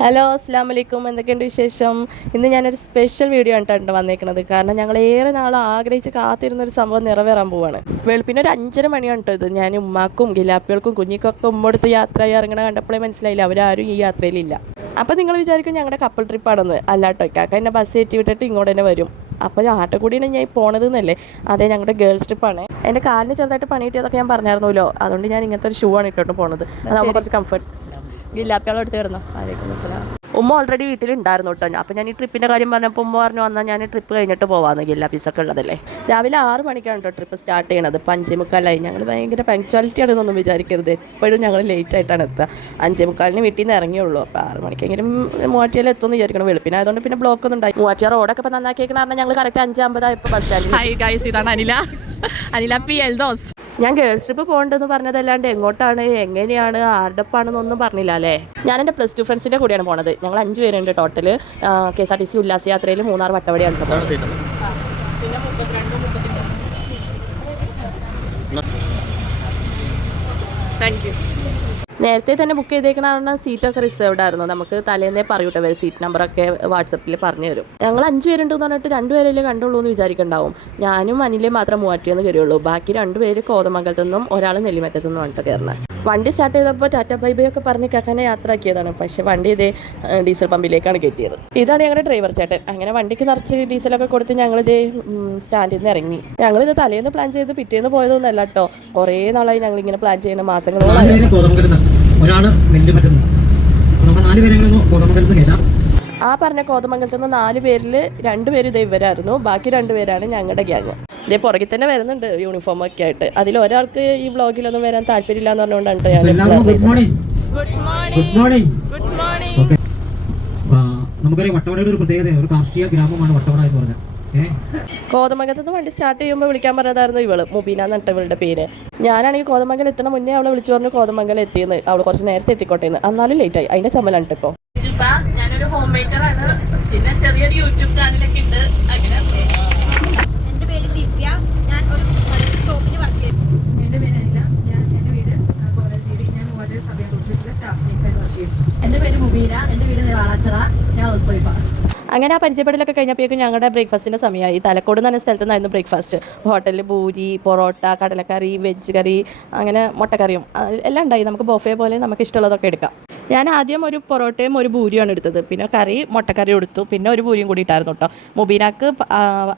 Hello അസ്സാം വലൈക്കും. എന്തൊക്കെയുണ്ട് വിശേഷം? ഇന്ന് ഞാനൊരു സ്പെഷ്യൽ വീഡിയോ ആയിട്ടാണ് വന്നേക്കുന്നത്. കാരണം ഞങ്ങൾ ഏറെ നാൾ ആഗ്രഹിച്ച് കാത്തിരുന്നൊരു സംഭവം നിറവേറാൻ പോവാണ്. വെളുപ്പിന് ഒരു 5:30 മണിയാണ് കേട്ടോ ഇത്. ഞാൻ ഉമ്മാക്കും ഗിലാപ്പികൾക്കും കുഞ്ഞിക്കൊക്കെ ഉമ്മടുത്ത് യാത്ര ഇറങ്ങണ കണ്ടപ്പോഴേ മനസ്സിലായില്ല അവരാരും ഈ യാത്രയിലില്ല. അപ്പോൾ നിങ്ങൾ വിചാരിക്കും ഞങ്ങളുടെ കപ്പിൾ ട്രിപ്പാണെന്ന്. അല്ലാട്ടോ, ഇക്കാക്ക എന്നെ ബസ് കയറ്റി വിട്ടിട്ട് ഇങ്ങോട്ട് തന്നെ വരും. അപ്പോൾ ആട്ടക്കൂടിയാണ് ഞാൻ പോണത് എന്നല്ലേ. അതെ, ഞങ്ങളുടെ ഗേൾസ് ട്രിപ്പാണ്. എൻ്റെ കാലിന് ചെറുതായിട്ട് പണി കിട്ടിയതൊക്കെ ഞാൻ പറഞ്ഞായിരുന്നല്ലോ. അതുകൊണ്ട് ഞാൻ ഇങ്ങനത്തെ ഒരു ഷൂ ആണ് ഇട്ടോട്ട് പോണത്. അതാകുമ്പോൾ കുറച്ച് കംഫർട്ട്. ഗില്ലാപ്പിയോളം എടുത്ത് കിടന്നു. വലൈക്കും അസ്സലാം. ഉമ്മ ഓൾറെഡി വീട്ടിലുണ്ടായിരുന്നു കേട്ടോ. അപ്പോൾ ഞാൻ ഈ ട്രിപ്പിൻ്റെ കാര്യം പറഞ്ഞപ്പോൾ ഉമ്മ പറഞ്ഞു വന്നാൽ ഞാൻ ട്രിപ്പ് കഴിഞ്ഞിട്ട് പോകാമെന്ന്. ഗില്ലാപ്പീസൊക്കെ ഉള്ളതല്ലേ. രാവിലെ 6 മണിക്കാണ് കേട്ടോ ട്രിപ്പ് സ്റ്റാർട്ട് ചെയ്യണത്. 5:45. ഞങ്ങൾ ഭയങ്കര പങ്ക്ച്വാലിറ്റി ആണെന്നൊന്നും വിചാരിക്കരുത്. എപ്പോഴും ഞങ്ങൾ ലേറ്റ് ആയിട്ടാണ് എത്തുക. 5:45 വീട്ടിൽ നിന്ന് ഇറങ്ങിയുള്ളൂ. അപ്പോൾ 6 മണിക്കെങ്കിലും മൂവാറ്റിയാൽ എത്തുമെന്ന് വിചാരിക്കണം. വെളുപ്പിനായതുകൊണ്ട് പിന്നെ ബ്ലോക്ക് ഒന്നും ഉണ്ടായി. മൂവാറ്റിയാർ റോഡൊക്കെ ഇപ്പോൾ നന്നാക്കിയേക്കണം. പറഞ്ഞാൽ ഞങ്ങൾ കറക്റ്റ് 5:50 ഇപ്പോൾ ബസ് സ്റ്റാൻഡിൽ. ഹായ് ഗൈസ്, ഇതാണ് അനില പി എൽദോസ്. ഞാൻ ഗേൾസ് ട്രിപ്പ് പോകേണ്ടതെന്ന് പറഞ്ഞതല്ലാണ്ട് എങ്ങോട്ടാണ്, എങ്ങനെയാണ്, ആരുടെ ഒപ്പാണെന്നൊന്നും പറഞ്ഞില്ല അല്ലേ. ഞാൻ എൻ്റെ +2 ഫ്രണ്ട്സിൻ്റെ കൂടെയാണ് പോണത്. ഞങ്ങൾ 5 പേരുണ്ട് ടോട്ടൽ. KSRTC ഉല്ലാസ യാത്രയിൽ 3 വട്ടവടിയാണ്. പിന്നെ 32 താങ്ക് യു. നേരത്തെ തന്നെ ബുക്ക് ചെയ്തേക്കണ സീറ്റൊക്കെ റിസർവ്ഡ് ആയിരുന്നു. നമുക്ക് തലേന്നേ പറയൂട്ടെ വരും. സീറ്റ് നമ്പറൊക്കെ വാട്സപ്പിൽ പറഞ്ഞു തരും. ഞങ്ങൾ 5 പേരുണ്ടെന്ന് പറഞ്ഞിട്ട് 2 പേരല്ലേ കണ്ടുള്ളൂ എന്ന് വിചാരിക്കണ്ടാവും. ഞാനും അനിലേ മാത്രം മൂവാറ്റിയെന്ന് കയറിയുള്ളൂ. ബാക്കി 2 പേര് കോതമംഗലത്തു നിന്നും ഒരാൾ നെല്ലിമറ്റത്തു നിന്നും പറഞ്ഞിട്ട് കയറണം. വണ്ടി സ്റ്റാർട്ട് ചെയ്തപ്പോൾ ടാറ്റ ബൈ ബൈ ഒക്കെ പറഞ്ഞ് കാക്കാനെ യാത്ര ആക്കിയതാണ്. പക്ഷേ വണ്ടി ഇതേ ഡീസൽ പമ്പിലേക്കാണ് കയറ്റിയത്. ഇതാണ് ഞങ്ങളുടെ ഡ്രൈവർ ചേട്ടൻ. അങ്ങനെ വണ്ടിക്ക് നിറച്ച് ഡീസലൊക്കെ കൊടുത്ത് ഞങ്ങളിതേ സ്റ്റാൻഡിൽ നിന്ന് ഇറങ്ങി. ഞങ്ങളിത് തലേന്ന് പ്ലാൻ ചെയ്ത് പിറ്റേന്ന് പോയതൊന്നുമല്ല കേട്ടോ. കുറേ നാളായി ഞങ്ങളിങ്ങനെ പ്ലാൻ ചെയ്യണ, മാസങ്ങളോളം. ആ പറഞ്ഞ കോതമംഗലത്ത് നിന്ന് 4 പേരിൽ 2 പേര് ഇത് ഇവരായിരുന്നു. ബാക്കി 2 പേരാണ് ഞങ്ങളുടെ ഗ്യാങ്. ഇതേ പുറകിൽ തന്നെ വരുന്നുണ്ട് യൂണിഫോം ഒക്കെ ആയിട്ട്. അതിൽ ഒരാൾക്ക് ഈ വ്ളോഗിലൊന്നും വരാൻ താല്പര്യമില്ല എന്ന് പറഞ്ഞുകൊണ്ടാണ് നമുക്കറിയാം വട്ടവടയുടെ ഒരു പ്രത്യേകത, ഒരു കാർഷിക ഗ്രാമമാണ് വട്ടവട എന്ന് പറഞ്ഞാൽ. കോതമംഗലത്ത് നിന്ന് വണ്ടി സ്റ്റാർട്ട് ചെയ്യുമ്പോൾ വിളിക്കാൻ പറഞ്ഞതായിരുന്നു ഇവള്, മുബീന എന്നിട്ട് ഇവളുടെ പേര്. ഞാനാണെങ്കിൽ കോതമംഗലം എത്തണ മുന്നേ അവളെ വിളിച്ചു പറഞ്ഞു കോതമംഗലം എത്തിയെന്ന്. അവൾ കുറച്ച് നേരത്തെ എത്തിക്കോട്ടെ എന്ന്. എന്നാലും ലേറ്റ് ആയി. അതിന്റെ ചമ്മലാണ് ഇപ്പോൾ. ഞാനൊരു ഹോം മേക്കറാണ്. പിന്നെ ചെറിയൊരു യൂട്യൂബ് ചാനലൊക്കെ ഉണ്ട്. അങ്ങനെ എൻ്റെ പേര് ദിവ്യ. ഞാൻ ഒരു ഷോപ്പിൽ വർക്ക് ചെയ്യുന്നു. എൻ്റെ പേര് അനില. എൻ്റെ വീട് കോളേജിൽ. ഞാൻ മൂവാറ്റൂർ സബ് ഹോസ്പിറ്റലിലെ സ്റ്റാഫ് നേഴ്സായിട്ട് വർക്ക് ചെയ്യുന്നു. എൻ്റെ പേര് മുബീന. എൻ്റെ വീട് വാളാച്ചിറ. ഞാൻ ഹൗസ് വൈഫാണ്. അങ്ങനെ ആ പരിചയപ്പെടലൊക്കെ കഴിഞ്ഞപ്പോഴേക്കും ഞങ്ങളുടെ ബ്രേക്ക്ഫാസ്റ്റിൻ്റെ സമയമായി. തലക്കോട് എന്ന് പറഞ്ഞ സ്ഥലത്ത് നിന്നായിരുന്നു ബ്രേക്ക്ഫാസ്റ്റ്. ഹോട്ടലിൽ പൂരി, പൊറോട്ട, കടലക്കറി, വെജ് കറി, അങ്ങനെ മുട്ടക്കറിയും എല്ലാം ഉണ്ടായി. നമുക്ക് ബൊഫേ പോലെ നമുക്ക് ഇഷ്ടമുള്ളതൊക്കെ എടുക്കാം. ഞാൻ ആദ്യം ഒരു പൊറോട്ടയും ഒരു പൂരിയാണ് എടുത്തത്. പിന്നെ കറി, മുട്ടക്കറി എടുത്തു. പിന്നെ ഒരു പൂരിയും കൂടി ഇട്ടായിരുന്നു കേട്ടോ. മുബീനാക്ക്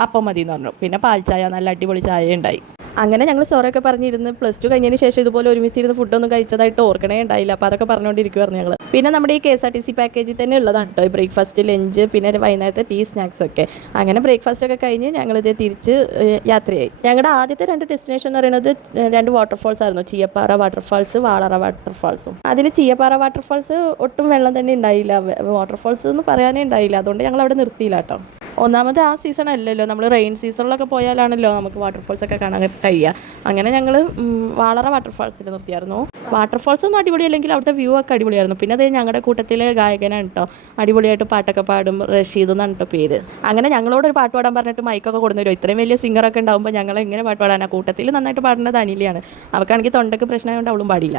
അപ്പം മതി എന്ന് പറഞ്ഞു. പിന്നെ പാൽ ചായ, നല്ല അടിപൊളി ചായ ഉണ്ടായി. അങ്ങനെ ഞങ്ങൾ സോറൊക്കെ പറഞ്ഞിരുന്ന് +2 കഴിഞ്ഞതിന് ശേഷം ഇതുപോലെ ഒരുമിച്ചിരുന്ന് ഫുഡൊന്നും കഴിച്ചതായിട്ട് ഓർക്കണേ ഉണ്ടായില്ല. അപ്പോൾ അതൊക്കെ പറഞ്ഞുകൊണ്ടിരിക്കുവായിരുന്നു ഞങ്ങൾ. പിന്നെ നമ്മുടെ ഈ KSRTC പാക്കേജിൽ തന്നെ ഉള്ളതാണ് കേട്ടോ ബ്രേക്ക്ഫാസ്റ്റ്, ലഞ്ച്, പിന്നെ വൈകുന്നേരത്തെ ടീ, സ്നാക്സ് ഒക്കെ. അങ്ങനെ ബ്രേക്ക്ഫാസ്റ്റ് ഒക്കെ കഴിഞ്ഞ് ഞങ്ങളിത് തിരിച്ച് യാത്രയായി. ഞങ്ങളുടെ ആദ്യത്തെ 2 ഡെസ്റ്റിനേഷൻ എന്ന് പറയുന്നത് 2 വാട്ടർഫാൾസ് ആയിരുന്നു. ചീയപ്പാറ വാട്ടർഫാൾസ്, വാളറ വാട്ടർഫാൾസും. അതിൽ ചീയപ്പാറ വാട്ടർഫാൾസ് ഒട്ടും വെള്ളം തന്നെ ഉണ്ടായില്ല. വാട്ടർഫാൾസ് എന്ന് പറയാനേ ഉണ്ടായില്ല. അതുകൊണ്ട് ഞങ്ങൾ അവിടെ നിർത്തിയില്ല കേട്ടോ. ഒന്നാമത് ആ സീസൺ അല്ലല്ലോ. നമ്മൾ റെയിൻ സീസണിലൊക്കെ പോയാലാണല്ലോ നമുക്ക് വാട്ടർഫാൾസ് ഒക്കെ കാണാൻ കഴിയുക. അങ്ങനെ ഞങ്ങൾ വാളറ വാട്ടർഫാൾസിൽ നിർത്തിയായിരുന്നു. വാട്ടർഫാൾസ് ഒന്നും അടിപൊളിയല്ലെങ്കിൽ അവിടുത്തെ വ്യൂ ഒക്കെ അടിപൊളിയായിരുന്നു. പിന്നെ അത് ഞങ്ങളുടെ കൂട്ടത്തിലെ ഗായകനാണ് കേട്ടോ. അടിപൊളിയായിട്ട് പാട്ടൊക്കെ പാടും. റഷീദ് എന്നാണ് കേട്ടോ പേര്. അങ്ങനെ ഞങ്ങളോടൊരു പാട്ട് പാടാൻ പറഞ്ഞിട്ട് മൈക്കൊക്കെ കൊണ്ടുവരും. ഇത്രയും വലിയ സിംഗറൊക്കെ ഉണ്ടാകുമ്പോൾ ഞങ്ങൾ എങ്ങനെ പാട്ട് പാടാനാണ്? കൂട്ടത്തിൽ നന്നായിട്ട് പാടുന്നത് അനിലയാണ്. അവൾക്കാണെങ്കിൽ തൊണ്ടയ്ക്ക് പ്രശ്നമായതുകൊണ്ട് അവളും പാടില്ല.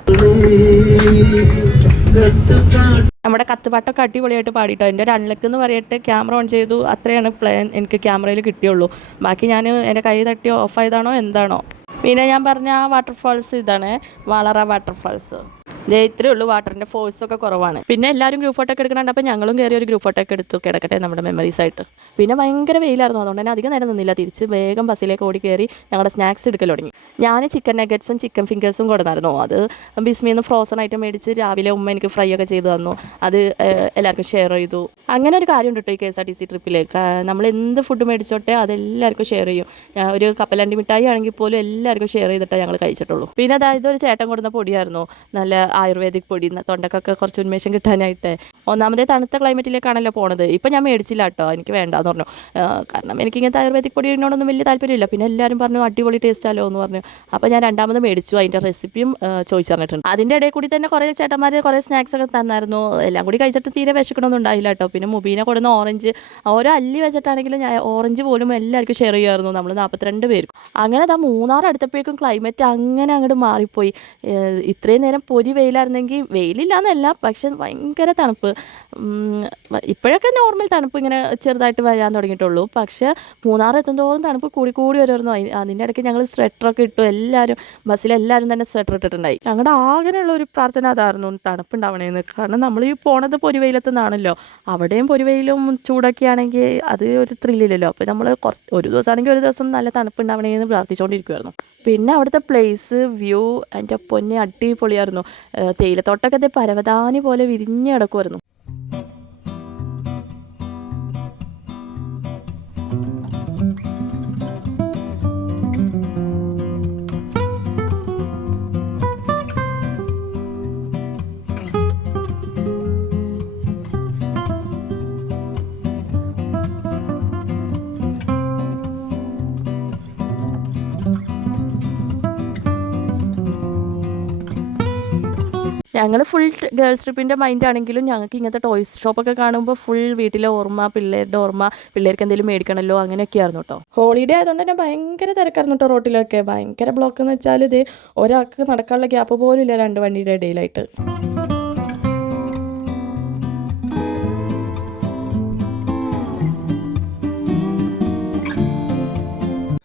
നമ്മുടെ കത്തുപാട്ടൊക്കെ അടിപൊളിയായിട്ട് പാടിട്ടോ. എൻ്റെ ഒരു അൺലക്ക് എന്ന് പറയട്ടെ, ക്യാമറ ഓൺ ചെയ്തു, അത്രയാണ് പ്ലാൻ എനിക്ക് ക്യാമറയിൽ കിട്ടിയുള്ളൂ. ബാക്കി ഞാൻ എൻ്റെ കൈ തട്ടി ഓഫായതാണോ എന്താണോ. പിന്നെ ഞാൻ പറഞ്ഞ ആ വാട്ടർഫാൾസ് ഇതാണ് വാളറ വാട്ടർഫാൾസ്. ഇത്രയേ ഉള്ളൂ. വാട്ടറിൻ്റെ ഫോഴ്സൊക്കെ കുറവാണ്. പിന്നെ എല്ലാവരും ഗ്രൂപ്പ് ഫോട്ടോ ഒക്കെ എടുക്കുന്നുണ്ട്. അപ്പോൾ ഞങ്ങളും കയറി ഒരു ഗ്രൂപ്പ് ഫോട്ടോ ഒക്കെ എടുത്തു. കിടക്കട്ടെ നമ്മുടെ മെമ്മറീസ് ആയിട്ട്. പിന്നെ ഭയങ്കര വെയിലായിരുന്നു. അതുകൊണ്ട് തന്നെ അധികം നേരം നിന്നില്ല. തിരിച്ച് വേഗം ബസ്സിലേക്ക് ഓടി കയറി ഞങ്ങളുടെ സ്നാക്സ് എടുക്കൽ തുടങ്ങി. ഞാൻ ചിക്കൻ നഗറ്റ്സും ചിക്കൻ ഫിംഗേഴ്സും കൊടുത്തായിരുന്നു. അത് ബിസ്മിന്ന് ഫ്രോസൺ ആയിട്ട് മേടിച്ച് രാവിലെ ഉമ്മ എനിക്ക് ഫ്രൈ ഒക്കെ ചെയ്തു തന്നു. അത് എല്ലാവർക്കും ഷെയർ ചെയ്തു. അങ്ങനെ ഒരു കാര്യം ഉണ്ട് കേട്ടോ ഈ KSRTC ട്രിപ്പിൽ. നമ്മൾ എന്ത് ഫുഡ് മേടിച്ചോട്ടെ അതെല്ലാവർക്കും ഷെയർ ചെയ്യും. ഒരു കപ്പലണ്ടി മിഠായി ആണെങ്കിൽ പോലും എല്ലാവർക്കും ഷെയർ ചെയ്തിട്ടേ ഞങ്ങൾ കഴിച്ചിട്ടുള്ളൂ. പിന്നെ അതായത് ഒരു ചേട്ടൻ കൊടുന്ന പൊടിയായിരുന്നു, നല്ല ആയുർവേദിക് പൊടി. തൊണ്ടക്കൊക്കെ കുറച്ച് ഉന്മേഷം കിട്ടാനായിട്ട്. ഒന്നാമതേ തണുത്ത ക്ലൈമറ്റിലേക്കാണല്ലോ പോണത്. ഇപ്പം ഞാൻ മേടിച്ചില്ല കേട്ടോ, എനിക്ക് വേണ്ടാന്ന് പറഞ്ഞു. കാരണം എനിക്കിങ്ങനത്തെ ആയുർവേദിക് പൊടിയോടൊന്നും വലിയ താല്പര്യമില്ല. പിന്നെ എല്ലാവരും പറഞ്ഞു അടിപൊളി ടേസ്റ്റാലോ എന്ന് പറഞ്ഞു. അപ്പോൾ ഞാൻ രണ്ടാമത് മേടിച്ചു. അതിൻ്റെ റെസിപ്പിയും ചോദിച്ചു പറഞ്ഞിട്ടുണ്ട്. അതിൻ്റെ ഇടയിൽ കൂടി തന്നെ കുറേ ചേട്ടന്മാർ കുറേ സ്നാക്സ് ഒക്കെ തന്നായിരുന്നു. എല്ലാം കൂടി കഴിച്ചിട്ട് തീരെ വിശക്കണമൊന്നും ഉണ്ടായില്ല കേട്ടോ. പിന്നെ മുബീനെ കൊടുന്ന ഓറഞ്ച്, ഓരോ അല്ലി വെച്ചിട്ടാണെങ്കിലും ഞാൻ ഓറഞ്ച് പോലും എല്ലാവർക്കും ഷെയർ ചെയ്യുമായിരുന്നു. നമ്മൾ 42 പേരും. അങ്ങനെ മൂന്നാർ അടുത്തപ്പോഴേക്കും ക്ലൈമറ്റ് അങ്ങനെ അങ്ങോട്ട് മാറിപ്പോയി. ഇത്രയും നേരം പൊരി വെയിൽ വെയിലായിരുന്നെങ്കിൽ വെയിലില്ലാന്നല്ല, പക്ഷെ ഭയങ്കര തണുപ്പ്. ഇപ്പോഴൊക്കെ നോർമൽ തണുപ്പ് ഇങ്ങനെ ചെറുതായിട്ട് വരാൻ തുടങ്ങിയിട്ടുള്ളൂ. പക്ഷേ മൂന്നാർ എത്തുന്തോറും തണുപ്പ് കൂടി വരുമായിരുന്നു. അതിൻ്റെ ഇടയ്ക്ക് ഞങ്ങൾ സ്വെറ്ററൊക്കെ ഇട്ടു. ബസ്സിലെല്ലാവരും തന്നെ സ്വെറ്റർ ഇട്ടിട്ടുണ്ടായി. ഞങ്ങളുടെ ആകെയുള്ള ഒരു പ്രാർത്ഥന അതായിരുന്നു, തണുപ്പുണ്ടാവണേന്ന്. കാരണം നമ്മൾ ഈ പോണത് പൊരിവെയിലത്തു നിന്നാണല്ലോ. അവിടെയും പൊരിവെയിലും ചൂടൊക്കെ ആണെങ്കിൽ അത് ഒരു ത്രില്ലില്ലല്ലോ. അപ്പോൾ നമ്മൾ ഒരു ദിവസമാണെങ്കിൽ ഒരു ദിവസം നല്ല തണുപ്പുണ്ടാവണേന്ന് പ്രാർത്ഥിച്ചുകൊണ്ടിരിക്കുമായിരുന്നു. പിന്നെ അവിടുത്തെ പ്ലേസ്, വ്യൂ, എൻ്റെ പൊന്നെ അടിപൊളിയായിരുന്നു. തേയിലത്തോട്ടൊക്കെ പരവതാനി പോലെ വിരിഞ്ഞ് കിടക്കുമായിരുന്നു. ഞങ്ങൾ ഫുൾ ഗേൾസ് ട്രിപ്പിൻ്റെ മൈൻഡ് ആണെങ്കിലും ഞങ്ങൾക്ക് ഇങ്ങനത്തെ ടോയ്സ് ഷോപ്പൊക്കെ കാണുമ്പോൾ ഫുൾ വീട്ടിലെ ഓർമ്മ, പിള്ളേരുടെ ഓർമ്മ, പിള്ളേർക്ക് എന്തെങ്കിലും മേടിക്കണമല്ലോ, അങ്ങനെയൊക്കെയായിരുന്നു കേട്ടോ. ഹോളിഡേ ആയതുകൊണ്ട് തന്നെ ഭയങ്കര തിരക്കായിരുന്നു കേട്ടോ. റോട്ടിലൊക്കെ ഭയങ്കര ബ്ലോക്ക് എന്ന് വെച്ചാൽ ഇത് ഒരാൾക്ക് നടക്കാനുള്ള ഗ്യാപ്പ് പോലും ഇല്ല 2 വണ്ടിയുടെ ഇടയിലായിട്ട്.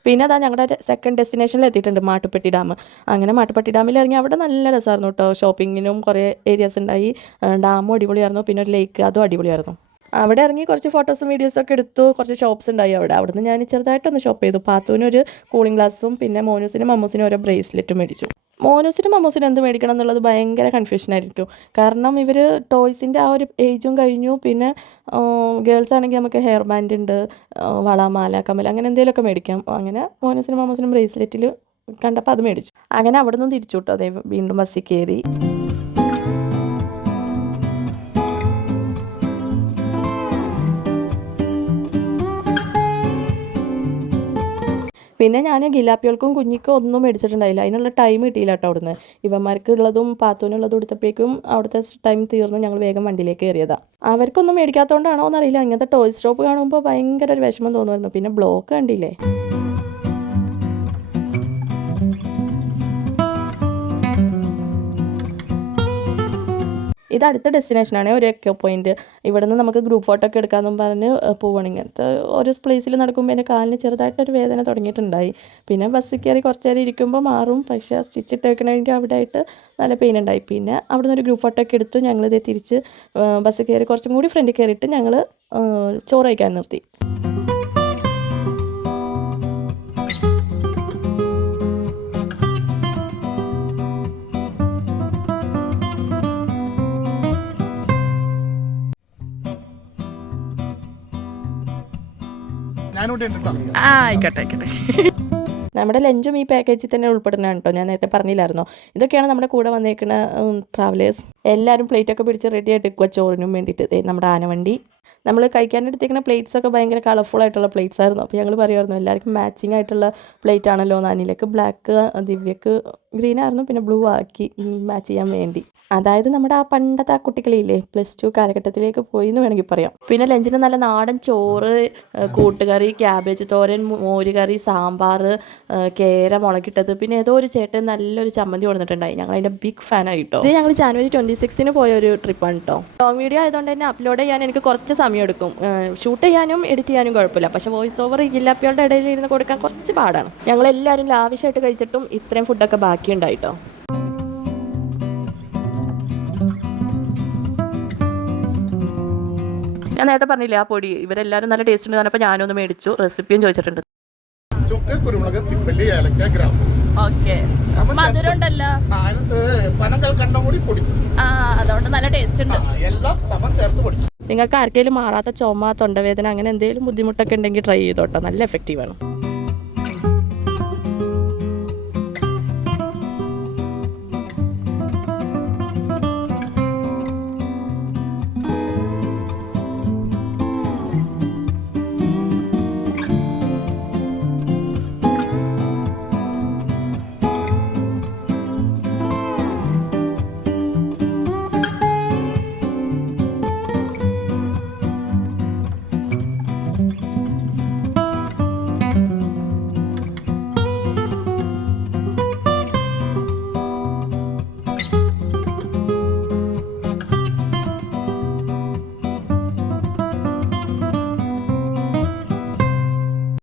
പിന്നെ അതാ ഞങ്ങളുടെ സെക്കൻഡ് ഡെസ്റ്റിനേഷനിൽ എത്തിയിട്ടുണ്ട്, മാട്ടുപ്പെട്ടി ഡാം. അങ്ങനെ മാട്ടുപ്പെട്ടി ഡാമിൽ ഇറങ്ങി അവിടെ നല്ല രസമായിരുന്നു കേട്ടോ. ഷോപ്പിങ്ങിനും കുറേ ഏരിയാസ് ഉണ്ടായി. ഡാമും അടിപൊളിയായിരുന്നു. പിന്നെ ഒരു ലേക്ക്, അതും അടിപൊളിയായിരുന്നു. അവിടെ ഇറങ്ങി കുറച്ച് ഫോട്ടോസും വീഡിയോസൊക്കെ എടുത്തു. കുറച്ച് ഷോപ്സ് ഉണ്ടായി അവിടുന്ന് ഞാൻ ചെറുതായിട്ടൊന്ന് ഷോപ്പ് ചെയ്തു. പാത്തുവിനൊരു കൂളിംഗ് ഗ്ലാസും പിന്നെ മോനൂസിനും മമ്മൂസിനും ഓരോ ബ്രേസ്ലെറ്റും മേടിച്ചു. മോനൂസിനും മമ്മൂസിനും എന്ത് മേടിക്കണം എന്നുള്ളത് ഭയങ്കര കൺഫ്യൂഷനായിരിക്കും. കാരണം ഇവർ ടോയ്സിൻ്റെ ആ ഒരു ഏജും കഴിഞ്ഞു. പിന്നെ ഗേൾസ് ആണെങ്കിൽ നമുക്ക് ഹെയർ ബാൻഡ് ഉണ്ട്, വള, മാല, കമ്മൽ, അങ്ങനെ എന്തെങ്കിലുമൊക്കെ മേടിക്കാം. അങ്ങനെ മോനൂസിനും മമ്മൂസിനും ബ്രേസ്ലെറ്റിൽ കണ്ടപ്പോൾ അത് മേടിച്ചു. അങ്ങനെ അവിടെ നിന്നും തിരിച്ചു കേട്ടോ. അതേ വീണ്ടും ബസ്സിൽ കയറി. പിന്നെ ഞാൻ ഗിലാപ്പികൾക്കും കുഞ്ഞിക്കും ഒന്നും മേടിച്ചിട്ടുണ്ടായില്ല. അതിനുള്ള ടൈം കിട്ടിയില്ല കേട്ടോ. അവിടുന്ന് ഇവന്മാർക്കുള്ളതും പാത്തൂനുള്ളതും എടുത്തപ്പോഴേക്കും അവിടുത്തെ ടൈം തീർന്ന് ഞങ്ങൾ വേഗം വണ്ടിയിലേക്ക് കയറിയതാണ്. അവർക്കൊന്നും മേടിക്കാത്തതുകൊണ്ടാണോ എന്നറിയില്ല, ഇങ്ങനത്തെ ടോയ് ഷോപ്പ് കാണുമ്പോൾ ഭയങ്കര ഒരു വിഷമം തോന്നുമായിരുന്നു. പിന്നെ ബ്ലോക്ക് കണ്ടില്ലേ. ഇത് അടുത്ത ഡെസ്റ്റിനേഷനാണ്, ഒരു എക്കോ പോയിന്റ്. ഇവിടെ നിന്ന് നമുക്ക് ഗ്രൂപ്പ് ഫോട്ടോ ഒക്കെ എടുക്കാമെന്നും പറഞ്ഞ് പോവുകയാണ്. ഇങ്ങനത്തെ ഒരു പ്ലേസിൽ നടക്കുമ്പോൾ എൻ്റെ കാലിന് ചെറുതായിട്ടൊരു വേദന തുടങ്ങിയിട്ടുണ്ടായി. പിന്നെ ബസ്സിൽ കയറി കുറച്ച് നേരം ഇരിക്കുമ്പോൾ മാറും. പക്ഷേ സ്റ്റിച്ച് ഇട്ട് വെക്കണമെങ്കിൽ അവിടെ ആയിട്ട് നല്ല പെയിൻ ഉണ്ടായി. പിന്നെ അവിടെ നിന്ന് ഒരു ഗ്രൂപ്പ് ഫോട്ടോ ഒക്കെ എടുത്തു. ഞങ്ങളിതേ തിരിച്ച് ബസ്സിൽ കയറി കുറച്ചും കൂടി ഫ്രണ്ടിൽ കയറിയിട്ട് ഞങ്ങൾ ചോറ് കഴിക്കാൻ നിർത്തി. ആയിക്കോട്ടെ. നമ്മുടെ ലഞ്ചും ഈ പാക്കേജിൽ തന്നെ ഉൾപ്പെടുന്നതാണ് കേട്ടോ. ഞാൻ നേരത്തെ പറഞ്ഞില്ലായിരുന്നോ. ഇതൊക്കെയാണ് നമ്മുടെ കൂടെ വന്നേക്കുന്ന ട്രാവലേഴ്സ്. എല്ലാവരും പ്ലേറ്റൊക്കെ പിടിച്ച് റെഡി ആയിട്ട് വെക്കുക ചോറിനും വേണ്ടിയിട്ട്. നമ്മുടെ ആനവണ്ടി. നമ്മൾ കഴിക്കാനെടുത്തേക്കുന്ന പ്ലേറ്റ്സൊക്കെ ഭയങ്കര കളർഫുൾ ആയിട്ടുള്ള പ്ലേറ്റ്സ് ആയിരുന്നു. അപ്പോൾ ഞങ്ങൾ പറയുമായിരുന്നു എല്ലാവർക്കും മാച്ചിങ് ആയിട്ടുള്ള പ്ലേറ്റ് ആണല്ലോ. അനിലേക്ക് ബ്ലാക്ക്, ദിവ്യക്ക് ഗ്രീൻ ആയിരുന്നു, പിന്നെ ബ്ലൂ ആക്കി മാച്ച് ചെയ്യാൻ വേണ്ടി. അതായത് നമ്മുടെ ആ പണ്ടത്തെ ആ കുട്ടികളില്ലേ, +2 കാലഘട്ടത്തിലേക്ക് പോയി എന്ന് വേണമെങ്കിൽ പറയാം. പിന്നെ ലഞ്ചിന് നല്ല നാടൻ ചോറ്, കൂട്ടുകറി, ക്യാബേജ് തോരൻ, മോരുകറി, സാമ്പാർ, കേര മുളകിട്ടത്, പിന്നെ ഏതോ ഒരു ചേട്ടൻ നല്ലൊരു ചമ്മന്തി കൊടുത്തിട്ടുണ്ടായി. ഞങ്ങൾ അതിൻ്റെ ബിഗ് ഫാനായി കേട്ടോ. ഇത് ഞങ്ങൾ ജാനുവരി 26 പോയ ഒരു ട്രിപ്പാണ് കേട്ടോ. ലോങ് വീഡിയോ ആയതുകൊണ്ട് തന്നെ അപ്ലോഡ് ചെയ്യാൻ എനിക്ക് കുറച്ച് സമയം എടുക്കും. ഷൂട്ട് ചെയ്യാനും എഡിറ്റ് ചെയ്യാനും കുഴപ്പമില്ല. പക്ഷേ വോയിസ് ഓവർ ഗില്ലാപ്പികളുടെ ഇടയിൽ ഇരുന്ന് കൊടുക്കാൻ കുറച്ച് പാടാണ്. ഞങ്ങളെല്ലാവരും ലാവിഷായിട്ട് കഴിച്ചിട്ടും ഇത്രയും ഫുഡൊക്കെ ബാക്കിയുണ്ടായിട്ടോ. ഞാൻ നേരത്തെ പറഞ്ഞില്ലേ ആ പൊടി, ഇവരെല്ലാവരും നല്ല ടേസ്റ്റ് ഉണ്ട് പറഞ്ഞപ്പോൾ ഞാനൊന്ന് മേടിച്ചു. റെസിപ്പിയും ചോദിച്ചിട്ടുണ്ട്. ചുക്ക്, കുരുമുളക്, തിപ്പല്ലി, ഏലക്ക, ഗ്രാമ്പു. ഓക്കെ, മധുരം ഉണ്ടല്ലോ. പനങ്ങൾ കണ്ടകൂടി പൊടിച്ചു. അതുകൊണ്ട് നല്ല ടേസ്റ്റ് ഉണ്ട്. എല്ലാം സമം ചേർത്ത് പൊടിച്ചു. നിങ്ങൾക്ക് ആർക്കെങ്കിലും മാറാത്ത ചുമ, തൊണ്ടവേദന അങ്ങനെ എന്തെങ്കിലും ബുദ്ധിമുട്ടൊക്കെ ഉണ്ടെങ്കിൽ ട്രൈ ചെയ്തോട്ടോ. നല്ല എഫക്റ്റീവാണ്.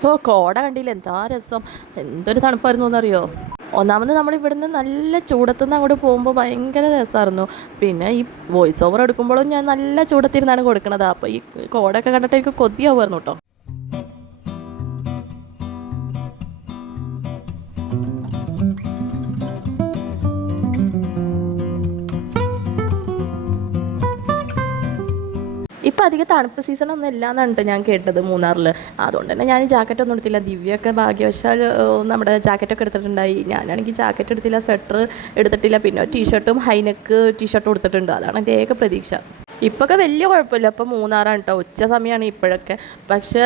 ഓ കോട കണ്ടില്ല, എന്താ രസം, എന്തൊരു തണുപ്പായിരുന്നു എന്നറിയോ. ഒന്നാമത് നമ്മൾ ഇവിടുന്ന് നല്ല ചൂടത്തുനിന്ന് അങ്ങോട്ട് പോകുമ്പോൾ ഭയങ്കര രസമായിരുന്നു. പിന്നെ ഈ വോയിസ് ഓവർ എടുക്കുമ്പോഴും ഞാൻ നല്ല ചൂടത്തിരുന്നാണ് കൊടുക്കുന്നത്. അപ്പോൾ ഈ കോടയൊക്കെ കണ്ടിട്ട് എനിക്ക് കൊതിയാവുമായിരുന്നു കേട്ടോ. ഇപ്പം അധികം തണുപ്പ് സീസണൊന്നും ഇല്ലയെന്നുണ്ട് ഞാൻ കേട്ടത് മൂന്നാറിൽ. അതുകൊണ്ട് തന്നെ ഞാൻ ജാക്കറ്റൊന്നും എടുത്തില്ല. ദിവ്യൊക്കെ ഭാഗ്യവശാൽ നമ്മുടെ ജാക്കറ്റൊക്കെ എടുത്തിട്ടുണ്ടായി. ഞാനാണെങ്കിൽ ജാക്കറ്റ് എടുത്തില്ല, സ്വെറ്റർ എടുത്തിട്ടില്ല, പിന്നെ ടീഷർട്ടും ഹൈനെക്ക് ടീഷർട്ടും എടുത്തിട്ടുണ്ട്. അതാണ് എൻ്റെ ഏക പ്രതീക്ഷ. ഇപ്പൊക്കെ വലിയ കുഴപ്പമില്ല. ഇപ്പം മൂന്നാറാണ് കേട്ടോ, ഉച്ച സമയമാണ് ഇപ്പോഴൊക്കെ. പക്ഷേ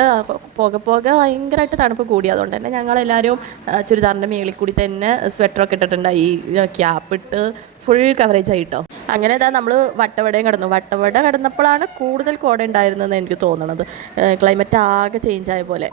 പോകെ ഭയങ്കരമായിട്ട് തണുപ്പ് കൂടി. അതുകൊണ്ട് തന്നെ ഞങ്ങളെല്ലാവരും ചുരിദാറിൻ്റെ മേളിൽ കൂടി തന്നെ സ്വെറ്ററൊക്കെ ഇട്ടിട്ടുണ്ടായി, ക്യാപ്പ് ഇട്ട് ഫുൾ കവറേജ് ആയിട്ടോ. അങ്ങനെ ഇതാ നമ്മൾ വട്ടവടയും കിടന്നു. വട്ടവട കിടന്നപ്പോഴാണ് കൂടുതൽ കോട ഉണ്ടായിരുന്നതെന്ന് എനിക്ക് തോന്നണത്. ക്ലൈമറ്റ് ആകെ ചേഞ്ച് ആയ പോലെ.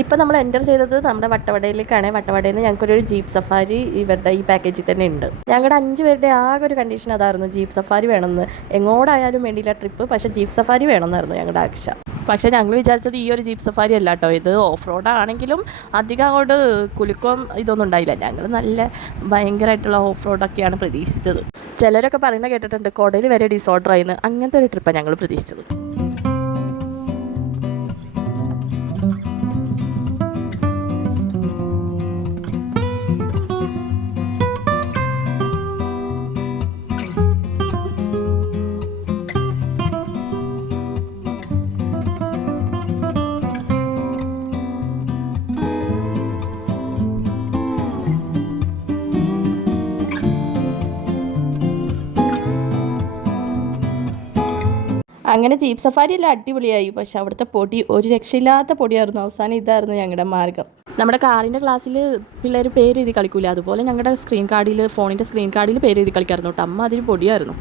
ഇപ്പം നമ്മൾ എൻ്റർ ചെയ്തത് നമ്മുടെ വട്ടവടയിലേക്കാണ്. വട്ടവടയിൽ നിന്ന് ഞങ്ങൾക്കൊരു ജീപ്പ് സഫാരി ഇവരുടെ ഈ പാക്കേജിൽ തന്നെ ഉണ്ട്. ഞങ്ങളുടെ 5 പേരുടെ ആകെ ഒരു കണ്ടീഷൻ അതായിരുന്നു, ജീപ്പ് സഫാരി വേണമെന്ന്. എങ്ങോട്ടായാലും വേണ്ടിയില്ല ട്രിപ്പ്, പക്ഷേ ജീപ്പ് സഫാരി വേണമെന്നായിരുന്നു ഞങ്ങളുടെ ആക്ഷ. പക്ഷേ ഞങ്ങൾ വിചാരിച്ചത് ഈ ഒരു ജീപ്പ് സഫാരി അല്ല കേട്ടോ, ഇത് ഓഫ് റോഡ് ആണെങ്കിലും അധികം അങ്ങോട്ട് കുലുക്കം ഇതൊന്നും ഉണ്ടായില്ല. ഞങ്ങൾ നല്ല ഭയങ്കരമായിട്ടുള്ള ഓഫ് റോഡൊക്കെയാണ് പ്രതീക്ഷിച്ചത്. ചിലരൊക്കെ പറയുന്നത് കേട്ടിട്ടുണ്ട് കുടയിൽ വരെ ഡിസോർഡർ ആയിന്ന്. അങ്ങനത്തെ ഒരു ട്രിപ്പാണ് ഞങ്ങൾ പ്രതീക്ഷിച്ചത്. അങ്ങനെ ജീപ്പ് സഫാരി എല്ലാം അടിപൊളിയായി. പക്ഷെ അവിടുത്തെ പൊടി ഒരു രക്ഷയില്ലാത്ത പൊടിയായിരുന്നു. അവസാനം ഇതായിരുന്നു ഞങ്ങളുടെ മാർഗം. നമ്മുടെ കാറിൻ്റെ ക്ലാസ്സിൽ പിള്ളേർ പേര് എഴുതി കളിക്കൂല, അതുപോലെ ഞങ്ങളുടെ സ്ക്രീൻ കാർഡിൽ, ഫോണിൻ്റെ സ്ക്രീൻ കാർഡിൽ പേര് എഴുതി കളിക്കായിരുന്നു കേട്ടോ. അമ്മ അതിൽ പൊടിയായിരുന്നു.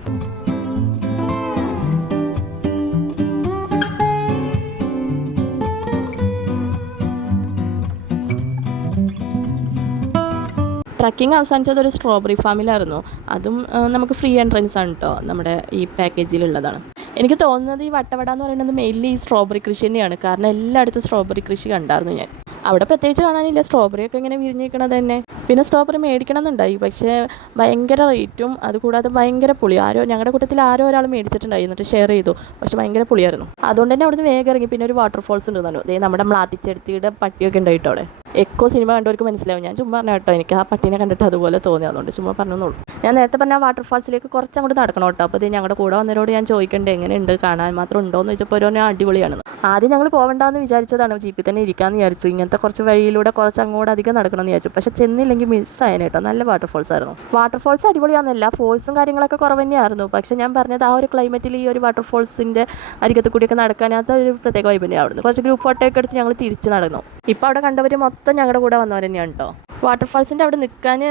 ട്രക്കിംഗ് അവസാനിച്ചത് ഒരു സ്ട്രോബെറി ഫാമിലായിരുന്നു. അതും നമുക്ക് ഫ്രീ എൻട്രൻസ് ആണ് കേട്ടോ, നമ്മുടെ ഈ പാക്കേജിലുള്ളതാണ്. എനിക്ക് തോന്നുന്നത് ഈ വട്ടവട എന്ന് പറയുന്നത് മെയിൻലി ഈ സ്ട്രോബെറി കൃഷി തന്നെയാണ്. കാരണം എല്ലായിടത്തും സ്ട്രോബെറി കൃഷി കണ്ടായിരുന്നു ഞാൻ. അവിടെ പ്രത്യേകിച്ച് കാണാനില്ല, സ്ട്രോബെറിയൊക്കെ ഇങ്ങനെ വിരിഞ്ഞിരിക്കണത് തന്നെ. പിന്നെ സ്ട്രോബെറി മേടിക്കണം എന്നുണ്ടായി, പക്ഷേ ഭയങ്കര റേറ്റും അതുകൂടാതെ ഭയങ്കര പുളി. ഞങ്ങളുടെ കൂട്ടത്തിൽ ഒരാൾ മേടിച്ചിട്ടുണ്ടായി, എന്നിട്ട് ഷെയർ ചെയ്തു. പക്ഷെ ഭയങ്കര പുളിയായിരുന്നു. അതുകൊണ്ട് തന്നെ അവിടുന്ന് വേഗം ഇറങ്ങി. പിന്നെ ഒരു വാട്ടർഫോൾസ് ഉണ്ട് പറഞ്ഞു. അതേ നമ്മുടെ മ്ലാത്തിച്ചെടുത്തിയുടെ പട്ടിയൊക്കെ ഉണ്ടായിട്ടോ അവിടെ. എക്കോ സിനിമ കണ്ടവർക്ക് മനസ്സിലാവും. ഞാൻ ചുമ്മാ പറഞ്ഞ കേട്ടോ, എനിക്ക് ആ പട്ടീനെ കണ്ടിട്ട് അതുപോലെ തോന്നി, അതുകൊണ്ട് ചുമ്മാ പറഞ്ഞോളൂ. ഞാൻ നേരത്തെ പറഞ്ഞ വാട്ടർഫാൾസിലേക്ക് കുറച്ച് അങ്ങോട്ട് നടക്കണം കേട്ടോ. അപ്പോൾ ഇത് ഞങ്ങളുടെ കൂടെ വന്നവരോട് ഞാൻ ചോദിക്കണ്ടേ എങ്ങനെയുണ്ട്, കാണാൻ മാത്രം ഉണ്ടോ എന്ന് ചോദിച്ചപ്പോൾ ഒരു അടിപൊളിയാണെന്ന്. ആദ്യം ഞങ്ങൾ പോകണ്ടെന്ന് വിചാരിച്ചതാണ്, ജീപ്പിൽ തന്നെ ഇരിക്കാമെന്ന് വിചാരിച്ചു. ഇങ്ങനത്തെ കുറച്ച് വഴിയിലൂടെ കുറച്ച് അങ്ങോട്ട് അധികം നടക്കണമെന്ന് വിചാരിച്ചു. പക്ഷേ ചെന്നില്ലെങ്കിൽ മിസ്സായേനെ കേട്ടോ. നല്ല വാട്ടർഫോൾസ് ആയിരുന്നു. വാട്ടർഫോൾസ് അടിപൊളിയാണെന്നല്ല, ഫോഴ്സും കാര്യങ്ങളൊക്കെ കുറവ് തന്നെയായിരുന്നു. പക്ഷേ ഞാൻ പറഞ്ഞത് ആ ഒരു ക്ലൈമറ്റിൽ ഈ ഒരു വാട്ടർഫോൾസിൻ്റെ അരികത്ത് കൂടിയൊക്കെ നടക്കാൻ അതൊരു പ്രത്യേക വൈബ് തന്നെയായിരുന്നു. കുറച്ച് ഗ്രൂപ്പ് ഫോട്ടോ ഒക്കെ എടുത്ത് ഞങ്ങൾ തിരിച്ച് നടന്നു. ഇപ്പോൾ അവിടെ കണ്ടവർ മൊത്തം ഞങ്ങളുടെ കൂടെ വന്നവർ തന്നെയാണ് കേട്ടോ. വാട്ടർഫാൾസിൻ്റെ അവിടെ നിൽക്കാൻ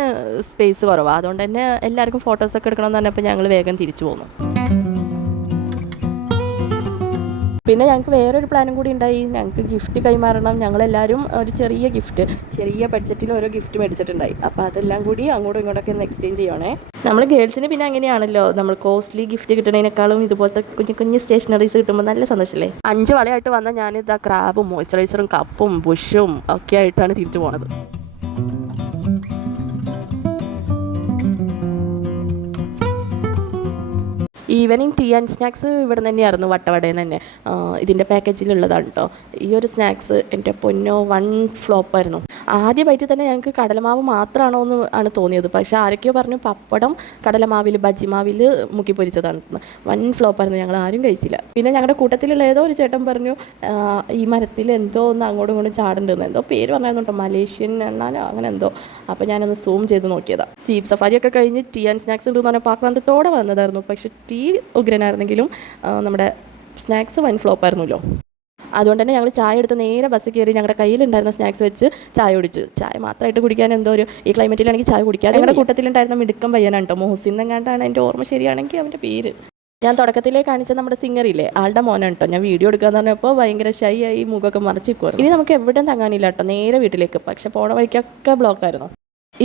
സ്പേസ് കുറവാണ്. അതുകൊണ്ട് തന്നെ എല്ലാവർക്കും ഫോട്ടോസൊക്കെ എടുക്കണമെന്ന് പറഞ്ഞപ്പോൾ ഞങ്ങൾ വേഗം തിരിച്ചു പോന്നു. പിന്നെ ഞങ്ങൾക്ക് വേറൊരു പ്ലാനും കൂടി ഉണ്ടായി. ഞങ്ങൾക്ക് ഗിഫ്റ്റ് കൈമാറണം. ഞങ്ങളെല്ലാവരും ഒരു ചെറിയ ബഡ്ജറ്റിൽ ഓരോ ഗിഫ്റ്റ് മേടിച്ചിട്ടുണ്ടായി. അപ്പോൾ അതെല്ലാം കൂടി അങ്ങോട്ടും ഇങ്ങോട്ടൊക്കെ ഒന്ന് എക്സ്ചേഞ്ച് ചെയ്യണേ. നമ്മൾ ഗേൾസിന് പിന്നെ അങ്ങനെയാണല്ലോ, നമ്മൾ കോസ്റ്റ്ലി ഗിഫ്റ്റ് കിട്ടുന്നതിനേക്കാളും ഇതുപോലത്തെ കുഞ്ഞു സ്റ്റേഷനറീസ് കിട്ടുമ്പോൾ നല്ല സന്തോഷമല്ലേ. 5 വളയായിട്ട് വന്നാൽ ഞാനിതാ ക്രാബും മോയ്സ്ചറൈസറും കപ്പും ബുഷും ഒക്കെ ആയിട്ടാണ് തിരിച്ചു പോണത്. ഈവനിങ് ടീ ആൻഡ് സ്നാക്സ് ഇവിടെ തന്നെയായിരുന്നു, വട്ടവടയിൽ നിന്ന് തന്നെ. ഇതിൻ്റെ പാക്കേജിലുള്ളതാണ് കേട്ടോ. ഈ ഒരു സ്നാക്സ് എൻ്റെ പൊന്നോ 1 ഫ്ലോപ്പായിരുന്നു. ആദ്യ ബൈറ്റിൽ തന്നെ ഞങ്ങൾക്ക് കടലമാവ് മാത്രമാണോ എന്ന് ആണ് തോന്നിയത്. പക്ഷേ ആരൊക്കെയോ പറഞ്ഞു പപ്പടം കടലമാവിൽ ബജിമാവിൽ മുക്കി പൊരിച്ചതാണ്. 1 ഫ്ലോപ്പായിരുന്നു, ഞങ്ങൾ ആരും കഴിച്ചില്ല. പിന്നെ ഞങ്ങളുടെ കൂട്ടത്തിലുള്ള ഏതോ ഒരു ചേട്ടൻ പറഞ്ഞു ഈ മരത്തിൽ എന്തോ ഒന്ന് അങ്ങോട്ടും ഇങ്ങോട്ടും ചാടുണ്ടെന്ന്, എന്തോ പേര് പറഞ്ഞായിരുന്നു കേട്ടോ, മലേഷ്യൻ എണ്ണാനോ അങ്ങനെ എന്തോ. അപ്പോൾ ഞാനൊന്ന് സൂം ചെയ്ത് നോക്കിയതാണ്. ജീപ്പ് സഫാരിയൊക്കെ കഴിഞ്ഞ് ടീ ആൻഡ് സ്നാക്സ് ഉണ്ടെന്ന് പറഞ്ഞാൽ പാക്രാന്തത്തോടെ വന്നതായിരുന്നു. പക്ഷേ ടീ ഉഗ്രനായിരുന്നെങ്കിലും നമ്മുടെ സ്നാക്സ് 1 ഫ്ലോപ്പായിരുന്നല്ലോ. അതുകൊണ്ട് തന്നെ ഞങ്ങൾ ചായ എടുത്ത് നേരെ ബസ്സിൽ കയറി ഞങ്ങളുടെ കയ്യിലുണ്ടായിരുന്ന സ്നാക്സ് വെച്ച് ചായ കുടിച്ചു. ചായ മാത്രമായിട്ട് കുടിക്കാൻ എന്തോ ഒരു ഈ ക്ലൈമറ്റിലാണെങ്കിൽ ചായ കുടിക്കാൻ. ഞങ്ങളുടെ കൂട്ടത്തിലുണ്ടായിരുന്ന മിടുക്കം പയ്യനാണ് കേട്ടോ, മോഹസിൻ എങ്ങാണ്ടാണ് എൻ്റെ ഓർമ്മ ശരിയാണെങ്കിൽ അവൻ്റെ പേര്. ഞാൻ തുടക്കത്തിലേ കാണിച്ച നമ്മുടെ സിംഗറില്ലേ, ആളുടെ മോനാണ് കേട്ടോ. ഞാൻ വീഡിയോ എടുക്കാന്ന് പറഞ്ഞപ്പോൾ ഭയങ്കര ഷൈ ആയി മുഖമൊക്കെ മറച്ചിരിക്കുമായിരുന്നു. ഇനി നമുക്ക് എവിടെയും തങ്ങാനില്ല കേട്ടോ, നേരെ വീട്ടിലേക്ക്. പക്ഷെ പോണ വഴിക്കൊക്കെ ബ്ലോക്കായിരുന്നു.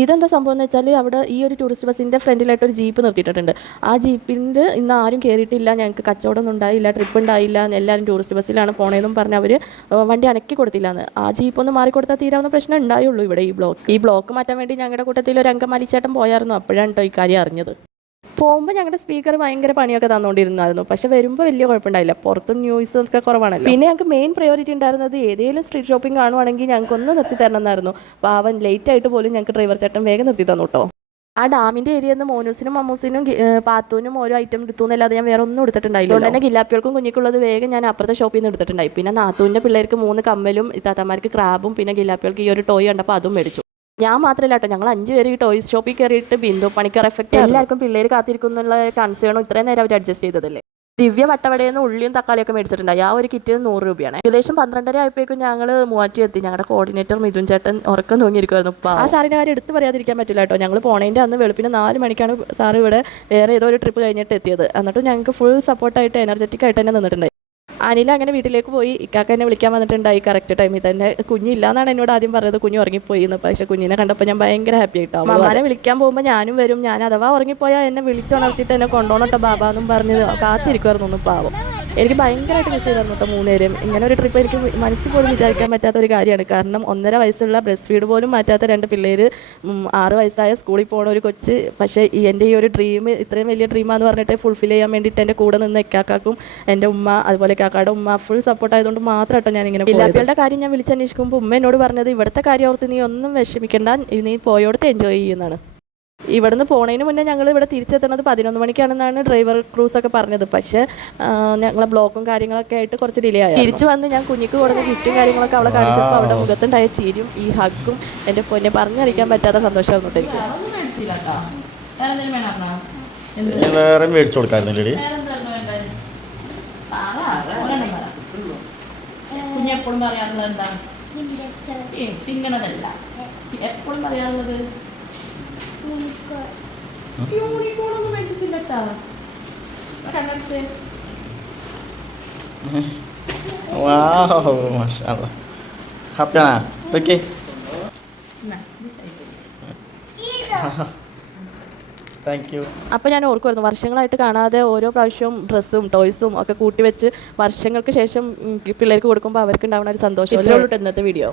ഇതെന്താ സംഭവം എന്ന് വെച്ചാൽ അവിടെ ഈ ഒരു ടൂറിസ്റ്റ് ബസ്സിൻ്റെ ഫ്രണ്ടിലായിട്ട് ഒരു ജീപ്പ് നിർത്തിയിട്ടുണ്ട്. ആ ജീപ്പിൻ്റെ ഇന്ന് ആരും കയറിയിട്ടില്ല, ഞങ്ങൾക്ക് കച്ചവടമൊന്നും ഉണ്ടായില്ല, ട്രിപ്പ് ഉണ്ടായില്ല, എല്ലാവരും ടൂറിസ്റ്റ് ബസ്സിലാണ് പോണേന്നും പറഞ്ഞ് അവർ വണ്ടി അനക്കി കൊടുത്തില്ലാന്ന്. ആ ജീപ്പ് ഒന്ന് മാറിക്കൊടുത്താൽ തീരാവുന്ന പ്രശ്നം ഉണ്ടായുള്ളൂ ഇവിടെ ഈ ബ്ലോക്ക് മാറ്റാൻ വേണ്ടി ഞങ്ങളുടെ കൂട്ടത്തിൽ ഒരു അംഗം മലിച്ചേട്ടൻ പോയായിരുന്നു. അപ്പോഴാണ് കേട്ടോ ഈ കാര്യം അറിഞ്ഞത്. പോകുമ്പോൾ ഞങ്ങളുടെ സ്പീക്കർ ഭയങ്കര പണിയൊക്കെ തന്നുകൊണ്ടിരുന്നായിരുന്നു. പക്ഷേ വരുമ്പോൾ വലിയ കുഴപ്പമുണ്ടായില്ല. പുറത്തും ന്യൂസ് ഒക്കെ കുറവാണല്ലോ. പിന്നെ ഞങ്ങൾക്ക് മെയിൻ പ്രയോറിറ്റി ഉണ്ടായിരുന്നത് ഏതെങ്കിലും സ്ട്രീറ്റ് ഷോപ്പിംഗ് കാണുവാണെങ്കിൽ ഞങ്ങൾക്ക് ഒന്ന് നിർത്തി തരണം എന്നായിരുന്നു. പാവൻ ലേറ്റ് ആയിട്ട് പോലും ഞങ്ങൾക്ക് ഡ്രൈവർ ചേട്ടൻ വേഗം നിർത്തി തന്നു കേട്ടോ. ആ ഡാമിൻ്റെ ഏരിയയിൽ നിന്ന് മോനൂസിനും മമ്മൂസിനും പാത്തൂനും ഓരോ ഐറ്റം എടുത്തു എന്നല്ലാതെ ഞാൻ വേറെ ഒന്നും എടുത്തിട്ടുണ്ടായില്ല. അതുകൊണ്ട് തന്നെ ഗില്ലാപ്പികൾക്കും കുഞ്ഞിക്കുള്ളത് വേഗം ഞാൻ അപ്പുറത്തെ ഷോപ്പിൽ നിന്ന് എടുത്തിട്ടുണ്ടായി. പിന്നെ നാത്തൂൻ്റെ പിള്ളേർക്ക് 3 കമ്മലും താത്തമാർക്ക് ക്രാബും പിന്നെ ഗില്ലാപ്പികൾക്ക് ഈ ഒരു ടോയ് കണ്ടപ്പോൾ അതും മേടിച്ചു. ഞാൻ മാത്രമല്ല കേട്ടോ, ഞങ്ങൾ 5 പേര് ഈ ടോയ്സ് ഷോപ്പിൽ കയറിയിട്ട് ബിന്ദു പണിക്കർ എഫക്റ്റ് എല്ലാവർക്കും പിള്ളേർ കാത്തിരിക്കുന്നുള്ള കൺസേണും ഇത്രയും നേരം അവർ അഡ്ജസ്റ്റ് ചെയ്തതല്ലേ. ദിവ്യ വട്ടവടയിൽ നിന്ന് ഉള്ളിയും തക്കാളിയൊക്കെ മേടിച്ചിട്ടുണ്ടായി. ആ ഒരു കിറ്റ് 100 രൂപയാണ്. ഏകദേശം 12:30 ആയപ്പോഴേക്കും ഞങ്ങൾ മൂവാറ്റുപുഴ എത്തി. ഞങ്ങളുടെ കോർഡിനേറ്റർ മിഥുൻ ചേട്ടൻ ഉറക്കം തൂങ്ങിയിരിക്കുമായിരുന്നു. ആ സാറിൻ്റെ കാര്യം എടുത്ത് പറയാതിരിക്കാൻ പറ്റില്ല കേട്ടോ. ഞങ്ങൾ പോണേൻ്റെ അന്ന് വെളുപ്പിന് 4 മണിക്കാണ് സാർ ഇവിടെ വേറെ ഏതോ ഒരു ട്രിപ്പ് കഴിഞ്ഞിട്ട് എത്തിയത്. എന്നിട്ടും ഞങ്ങൾക്ക് ഫുൾ സപ്പോർട്ടായിട്ട് എനർജറ്റിക് ആയിട്ട് തന്നെ നിന്നിട്ടുണ്ടായി. അനിൽ അങ്ങനെ വീട്ടിലേക്ക് പോയി. ഇക്കാക്ക എന്നെ വിളിക്കാൻ വന്നിട്ടുണ്ടായി കറക്റ്റ് ടൈമിൽ തന്നെ. കുഞ്ഞില്ലാന്നാണ് എന്നോട് ആദ്യം പറഞ്ഞത്, കുഞ്ഞ് ഉറങ്ങിപ്പോയി എന്ന്. പക്ഷേ കുഞ്ഞിനെ കണ്ടപ്പോൾ ഞാൻ ഭയങ്കര ഹാപ്പി ആയിട്ടോ. അമ്മനെ വിളിക്കാൻ പോകുമ്പോൾ ഞാനും വരും. ഞാൻ അഥവാ ഉറങ്ങിപ്പോയാൽ എന്നെ വിളിച്ചുണർത്തിയിട്ട് എന്നെ കൊണ്ടുപോകണട്ടോ ബാബാന്നും പറഞ്ഞ് കാത്തിരിക്കുമായിരുന്നു. ഒന്ന് പാവം. എനിക്ക് ഭയങ്കരമായിട്ട് മിസ് ചെയ്തായിരുന്നു കേട്ടോ 3 പേരും. ഇങ്ങനെ ഒരു ട്രിപ്പ് എനിക്ക് മനസ്സിൽ പോലും വിചാരിക്കാൻ പറ്റാത്ത ഒരു കാര്യമാണ്. കാരണം 1.5 വയസ്സുള്ള ബ്രസ്റ്റ് ഫീഡ് പോലും മാറ്റാത്ത 2 പിള്ളേർ, 6 വയസ്സായ സ്കൂളിൽ പോകുന്ന ഒരു കൊച്ച്. പക്ഷേ എൻ്റെ ഈ ഒരു ഡ്രീം ഇത്രയും വലിയ ഡ്രീമാന്ന് പറഞ്ഞിട്ട് ഫുൾഫിൽ ചെയ്യാൻ വേണ്ടിയിട്ട് എൻ്റെ കൂടെ നിന്ന് ഇക്കാക്കും എൻ്റെ ഉമ്മ അതുപോലെ കാക്കയുടെ ഉമ്മ ഫുൾ സപ്പോർട്ട് ആയതുകൊണ്ട് മാത്രം കേട്ടോ ഞാനിങ്ങനെ ഗില്ലാപ്പികളുടെ കാര്യം ഞാൻ വിളിച്ചന്വേഷിക്കുമ്പോൾ ഉമ്മ എന്നോട് പറഞ്ഞത് ഇവിടുത്തെ കാര്യം ഓർത്ത് നീ ഒന്നും വിഷമിക്കണ്ട, നീ പോയോടത്ത് എൻജോയ് ചെയ്യുന്നതാണ്. ഇവിടുന്ന് പോണതിന് മുന്നേ ഞങ്ങൾ ഇവിടെ തിരിച്ചെത്തുന്നത് 11 മണിക്കാണെന്നാണ് ഡ്രൈവർ ക്രൂസൊക്കെ പറഞ്ഞത്. പക്ഷേ ഞങ്ങളെ ബ്ലോക്കും കാര്യങ്ങളൊക്കെ ആയിട്ട് കുറച്ച് ഡിലേ ആയി. തിരിച്ചു വന്ന് ഞാൻ കുഞ്ഞിക്ക് കൊടുത്ത ഗിഫ്റ്റും കാര്യങ്ങളൊക്കെ അവളെ കാണിച്ചപ്പോൾ അവളുടെ മുഖത്തുണ്ടായ ചിരിയും ഈ ഹഗ്ഗും എൻ്റെ പൊന്നെ പറഞ്ഞറിയിക്കാൻ പറ്റാത്ത സന്തോഷമായിരുന്നു എനിക്ക്. വേറെ മേടിച്ചു കൊടുക്കാറുന്നില്ലേ? എപ്പോഴും പറയാറുള്ളത് എന്താണ്? തിന്നണതല്ല, എപ്പോഴും പറയാറുള്ളത് യൂണിക്കോണൊന്നും മേടിച്ചിട്ടില്ല കേട്ടോ. ഹാപ്പിയാണോ? ഓക്കെ. Thank you. അപ്പോൾ ഞാൻ ഓർക്കുമായിരുന്നു വർഷങ്ങളായിട്ട് കാണാതെ ഓരോ പ്രാവശ്യവും ഡ്രസ്സും ടോയ്സും ഒക്കെ കൂട്ടി വെച്ച് വർഷങ്ങൾക്ക് ശേഷം പിള്ളേർക്ക് കൊടുക്കുമ്പോൾ അവർക്ക് ഉണ്ടാവുന്ന ഒരു സന്തോഷം. ഇത്രേ ഉള്ളൂ ഇന്നത്തെ വീഡിയോ.